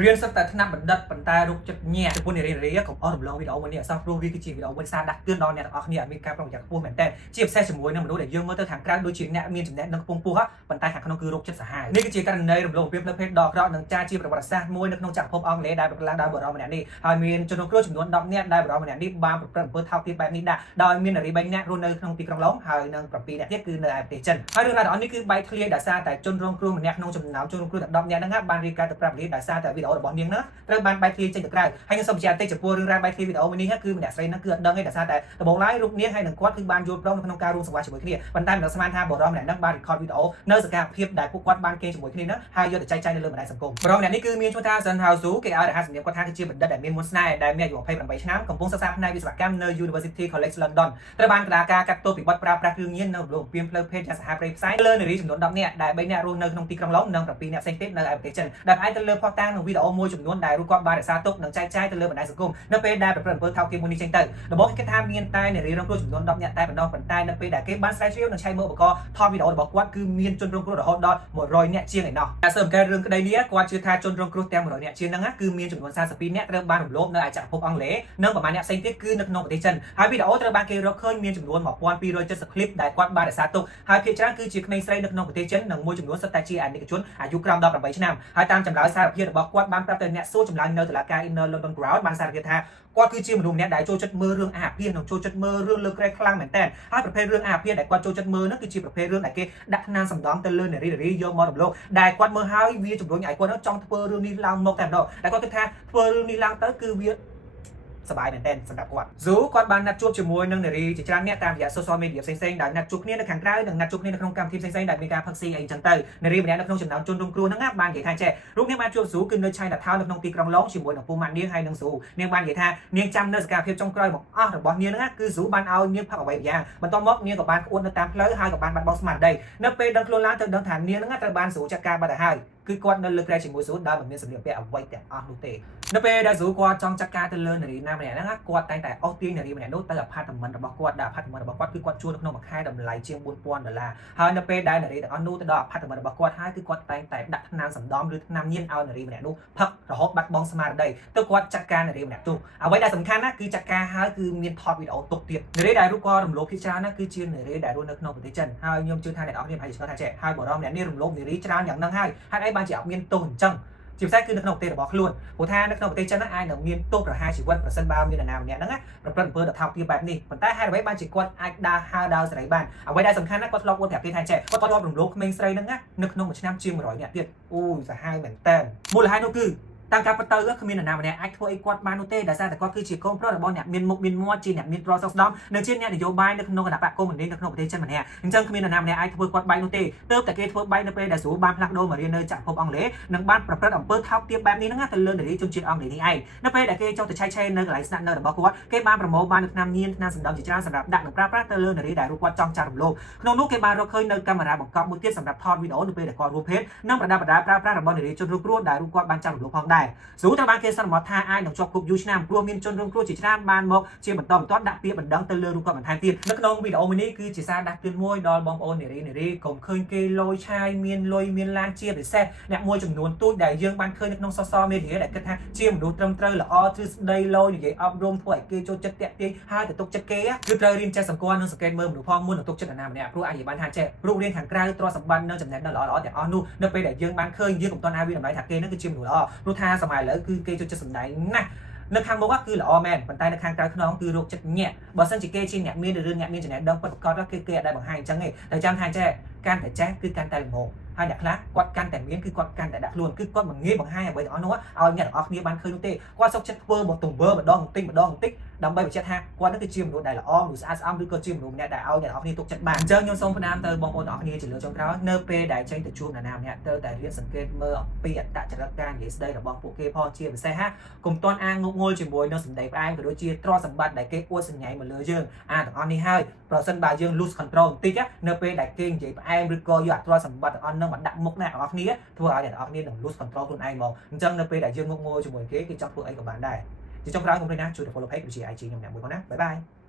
រៀនសិតតែថ្នាក់បណ្ឌិតប៉ុន្តែរូបចិត្តញាក់ចំពោះនារីកុំអស់រំលងវីដេអូមួយនេះអសោះព្រោះវាគឺជាវីដេអូមួយសារដាក់ទឿនដល់អ្នកទាំងអស់គ្នាឲ្យមានការប្រុងប្រយ័ត្នខ្ពស់មែនទែនជាពិសេសជាមួយនឹងមនុស្សដែលយើងមើលទៅខាងក្រៅដូចជាអ្នកមានចំណេះដឹងខ្ពង់ខ្ពស់ប៉ុន្តែខាងក្នុងគឺរោគចិត្តសាហាវនេះគឺជាករណីរំលោភភាពផ្លូវភេទដ៏អាក្រក់និងចាជាប្រវត្តិសាស្ត្រមួយនៅក្នុងចក្រភពអង់គ្លេសដែលប្រកឡើងដោយបរិសម្នាក់នេះហើយមានជនរងគ្រោះចំនួន10នាក់ដែលបរិសម្នាក់នេះបានប្រព្រឹត្តអំពើថោកទាបបែបនេះដាក់ដោយមាននារី3នាក់រស់នៅក្នុងទីក្រុងឡុងហើយនិង7នាក់ទៀតគឺនៅឯប្រទេសចិនហើយរឿងរ៉ាវទាំងអស់នេះគឺបែកធ្លាយដោយសារតែជនរងគ្រោះម្នាក់ក្នុងចំណោមជនរងគ្រោះទាំង10នាក់ហ្នឹងបានរៀបការទៅប្រាប់ប៉ូលីសដោយសារតែវីដេអូរបស់នាងហ្នឹងត្រូវបានបែកធ្លាយចេញទៅក្រៅហើយខ្ញុំសូមបញ្ជាក់បន្តិចចំពោះរឿងរ៉ាវបែកធ្លាយវីដេអូមួយនេះគឺម្នាក់ស្រីហ្នឹងគឺអត់ដឹងទេដោយសារតែដំបូងឡើយរូបនាងហើយនឹងគាត់គឺបានយល់ព្រមនៅក្នុងការរួមសង្វាក់ជាមួយគ្នាប៉ុន្តែមិនដឹងស្មានថាបរិសម្នាក់ហ្នឹងបាន record វីដេអូនៅសកម្មភាពដែលពួកគាត់បានគេជាមួយគ្នាហ្នឹងហើយយកទៅចែកចាយនៅលើបណ្ដាញសង្គមបរិសម្នាក់នេះគឺមានឈ្មោះថា Sun Hao Su គេឲ្យរហ័សសម្រាប់គាត់ថាគឺជាបណ្ឌិតដែលមានមុនស្នេហ៍ដែលមានអាយុ28ឆ្នាំកំពុងសិក្សាផ្នែកវិស្វកម្មនៅ University College London ត្រូវបានតុលាការកាត់ទោសពីបទប្រើប្រាស់គ្រឿងញៀននៅរំលោភបំពានផ្លូវភេទយ៉ាងសាហាវព្រៃផ្សៃលើនារីចំនួន10នាក់ដែល3នាក់រស់នៅក្នុងទីក្រុងឡុងនិង7នាក់ផ្សេងទៀតនៅឯប្រទេសចិនដែលផ្អែកទៅលើភស្តុតាងនិងវីដេអូមួយចំនួនដែលរូបគាត់បានរក្សាទុកនិងចែកចាយទៅលើបណ្ដាញសង្គមនៅពេលដែលប្រព្រឹត្តអំពើថោកទាបមួយនេះចេញទៅដំបូងគេថាមានតែនារីរងគ្រោះចំនួន10នាក់តែប៉ុណ្ណោះប៉ុន្តែនៅពេលដែលគេបានស្រាវជ្រាវនិងឆែកមើលឧបករណ៍ថតវីដេអូរបស់គាត់គឺមានជនរងគ្រោះរហូតដល់100នាក់ជាងឯណោះតែសើអង្កេតរឿងក្តីនេះគាត់ជឿថាជនរងគ្រោះទាំង100នាក់ជាងហ្នឹងគឺមានចំនួន42នាក់ត្រូវបានរំលោភនៅឯចក្រភពអង់គ្លេសនិងប្រមាណអ្នកផ្សេងទៀតគឺនៅក្នុងប្រទេសចិនហើយវីដេអូត្រូវបានគេរកឃើញមានចំនួន1270 clip ដែលគាត់បានរក្សាទុកហើយភាគច្រើនគឺជាក្មេងស្រីនៅក្នុងប្រទេសចិននិងមួយចំនួនសុទ្ធតែជាអាណិកជនអាយុក្រោម18ឆ្នាំហើយតាមចម្លើយសារភាពរបស់គាត់បានប្រាប់ទៅអ្នកសួរចម្លើយនៅតុលាការ Inner London Crown បានសារភាពថាគាត់គឺជាមនុស្សម្នាក់ដែលចូលចិត្តមើលរឿងអាភាសនិងចូលចិត្តមើលរឿងលើក្រែខ្លាំងមែនតើហើយប្រភេទរឿងអាភាសដែលគាត់ចូលចិត្តមើលនោះគឺជាប្រភេទរឿងដែលគេដាក់ថ្នាំសម្ដំទៅលើនារីយកមករំលោភដែលគាត់មើលហើយវាជំរុញឲ្យគាត់ចង់ធ្វើរឿងនេះឡើងមកតែម្ដងដែលគាត់គិតថាធ្វើរឿងនេះឡើងទៅគឺវាសប្បាយមែនតើសម្រាប់គាត់ស៊ូគាត់បានណាត់ជួបជាមួយនឹងនារីជាច្រើនអ្នកតាមរយៈ social media ផ្សេងៗដែលណាត់ជួបគ្នានៅខាងក្រៅនិងណាត់ជួបគ្នានៅក្នុងកម្មវិធីផ្សេងៗដែលមានការផឹកស៊ីអីចឹងទៅនារីម្នាក់នៅក្នុងចំណោមជនរងគ្រោះហ្នឹងបាននិយាយថាចេះរូបនាងបានជួបស៊ូគឺនៅ China Town នៅក្នុងទីក្រុងឡុងជាមួយនឹងពូម៉ាក់នាងហើយនឹងស៊ូនាងបាននិយាយថានាងចាំនៅសកម្មភាពចុងក្រោយមកអស់របស់នាងហ្នឹងគឺស៊ូបានឲ្យនាងផឹកអ្វីយ៉ាងបន្ទាប់មកនាងក៏បានក្អួតនៅតាមផ្លូវហើយក៏បានបាត់បង់ស្មារតីនៅពេលដឹងខ្លួនឡើងទៅដឹងថានាងហ្នឹងត្រូវបានស៊ូចាត់ការបាត់ទៅហើយគឺគាត់នៅលើក្រែជាមួយស៊ូដោយមិនមានសម្ភារៈពាក់អ្វីទាំងអស់នោះទេនៅពេលដែលស៊ូគាត់ចង់ចាត់ការទៅលើនារីណាម្នាក់ហ្នឹងគាត់តែងតែអស់ទាញនារីម្នាក់នោះទៅ apartment របស់គាត់ដែល apartment របស់គាត់គឺគាត់ជួលនៅក្នុងមួយខែតម្លៃជាង$4000ហើយនៅពេលដែលនារីទាំងអស់នោះទៅដល់ apartment របស់គាត់ហើយគឺគាត់តែងតែដាក់ថ្នាំសម្ដំឬថ្នាំញៀនឲ្យនារីម្នាក់នោះផឹករហូតបាត់បង់ស្មារតីទៅគាត់ចាត់ការនារីម្នាក់នោះអ្វីដែលសំខាន់ណាគឺចាត់ការហើយគឺមានថតវីដេអូទុកទៀតនារីដែលរូបគាត់រំលោភភាគច្រើនណាគឺជានារីដែលរស់នៅក្នុងប្រទេសចិនហើយខ្ញុំជឿថាអ្នកនរគ្នាអាចឆ្លងថាចេះហើយបរិសម្នាក់នេះរំលោភនារីច្រើនយ៉ាងហ្នឹងហើយហេតុអីបានជាអត់មានទោសអញ្ចឹងជាពិសេសគឺនៅក្នុងប្រទេសរបស់ខ្លួនព្រោះថានៅក្នុងប្រទេសចិនអាចនឹងមានទោសប្រហារជីវិតប្រសិនបើមាននរណាម្នាក់ហ្នឹងប្រព្រឹត្តអំពើដ៏ថោកទាបបែបនេះប៉ុន្តែហេតុអ្វីបានជាគាត់អាចដើរហើរដើរសេរីបានអ្វីដែលសំខាន់ណាគាត់ធ្លាប់អួតប្រាប់គេថាចេះគាត់ធ្លាប់រំលោភក្មេងស្រីហ្នឹងនៅក្នុងមួយឆ្នាំជាង100នាក់ទៀតអូយសាហាវមែនតើមូលហេតុនោះគឺតាមការពិតទៅគ្មាននរណាម្នាក់អាចធ្វើអីគាត់បាននោះទេដោយសារតែគាត់គឺជាកូនប្រុសរបស់អ្នកមានមុខមានមាត់ជាអ្នកមានប្រវត្តិស្ដម្ភនិងជាអ្នកនយោបាយនៅក្នុងគណៈបកកុម្មុយនីសនៅក្នុងប្រទេសចិនម្នាក់អញ្ចឹងគ្មាននរណាម្នាក់អាចធ្វើគាត់បែកនោះទេទើបតែគេធ្វើបែកនៅពេលដែលស៊ូបានផ្លាស់ប្ដូរមករៀននៅចក្រភពអង់គ្លេសនិងបានប្រព្រឹត្តអំពើថោកទាបបែបនេះហ្នឹងទៅលើនារីជនជាតិអង់គ្លេសនេះឯងនៅពេលដែលគេចង់ទៅឆែកឆេរនៅកន្លែងស្នាក់នៅរបស់គាត់គេបានប្រមូលបានថ្នាំញៀនថ្នាំសម្ដំជាច្រើនសម្រាប់ដាក់និងប្រើប្រាស់ទៅលើនារីដែលរូបគាត់ចង់ចាត់រំលោភក្នុងនោះគេបានរកឃើញនៅកាមេរ៉ាបង្កប់មួយទៀតសម្រាប់ថតវីដេអូនៅពេលដែលគាត់រួមភេទនិងប្រដាប់ប្រដាប្រើប្រាស់របស់នារីជនរងគ្រោះដែលរូបគាត់បានចាត់រំលោភផងដែរស៊ូត្រូវបានគេសន្មតថាអាចនឹងជាប់គុកយូរឆ្នាំព្រោះមានជនរងគ្រោះជាច្រើនបានមកជាបន្តបន្ទាប់ដាក់ពាក្យបណ្ដឹងទៅលើរូបគាត់បន្ថែមទៀតនៅក្នុងវីដេអូមួយនេះគឺជាសារដាស់តឿនមួយដល់បងប្អូននារីកុំឃើញគេលយឆាយមានលុយមានឡានជាពិសេសអ្នកមួយចំនួនទូចដែលយើងបានឃើញនៅក្នុង social media ដែលគិតថាជាមនុស្សត្រឹមត្រូវល្អទ្រឹស្ដីលយនិយាយអប់រំធ្វើឲ្យគេចូលចិត្តតាក់ទាញហើយទៅទុកចិត្តគេគឺត្រូវរៀនចេះសង្កត់និងសង្កេតមើលមនុស្សផងមុននឹងទុកចិត្តអ្នកណាម្នាក់ព្រោះអាចនិយាយបានថាចេះរូបរាងខាងក្រៅទ្រព្យសម្បត្តិនិងចំណេះដឹងល្អៗទាំងអស់នោះនៅពេលដែលយើងបានឃើញយើងកុំតន់ឲ្យវាតម្លៃថាគេនឹងគឺជាមនុស្សល្អព្រោះថាសម័យឥឡូវគឺគេចូលចិត្តសម្ដែងណាស់នៅខាងមុខគឺល្អមែនប៉ុន្តែនៅខាងក្រៅខ្នងគឺរោគចិត្តញាក់បើសិនជាគេជាអ្នកមានឬអ្នកមានចំណេះដឹងពិតប្រាកដគឺគេអាចដែលបង្ហាញអញ្ចឹងទេតែចាំថាចេះកាន់តែចេះគឺកាន់តែល្ងងហើយអ្នកខ្លះគាត់កាន់តែមានគឺគាត់កាន់តែដាក់ខ្លួនគឺគាត់មិនងាយបង្ហាញអ្វីទាំងអស់នោះឲ្យអ្នកទាំងអស់គ្នាបានឃើញនោះទេគាត់សុខចិត្តធ្វើមកទង្វើម្ដងបន្តិចដើម្បីបញ្ជាក់ថាគាត់នឹងគឺជាមនុស្សដែលល្អមនុស្សស្អាតស្អំឬក៏ជាមនុស្សម្នាក់ដែលឲ្យអ្នកទាំងអស់គ្នាទុកចិត្តបានអញ្ចឹងខ្ញុំសូមផ្ដាំទៅបងប្អូនទាំងអស់គ្នាជាលើកចុងក្រោយនៅពេលដែលចេញទៅជួបអ្នកណាម្នាក់ទៅតែរៀនសង្កេតមើលអំពីអត្តចរិតការនិយាយស្ដីរបស់ពួកគេផងជាពិសេសកុំទាន់អាងងប់ងល់ជាមួយនឹងសម្ដីផ្អែមក៏ដូចជាទ្រព្យសម្បត្តិដែលគេអួតសញ្ញាមកលើយើងទាំងអស់នេះហើយប្រសិនបើយើង lose control បន្តិចនៅពេលដែលគេនិយាយផ្អែមឬក៏យកអត្រសម្បត្តិទាំងអស់នឹងមកដាក់មុខអ្នកទាំងអស់គ្នាធ្វើឲ្យអ្នកទាំងអស់គ្នានឹង lose control ខ្លួនឯងមកអញ្ចឹងនៅពេលដែលយើងងប់ងល់ជាមួយគេចង់ធ្វើអីក៏បានដែរជាចុងក្រោយកុំភ្លេចណាជួយ follow page វិទ្យា IG ខ្ញុំអ្នកមួយផងណាបាយបាយ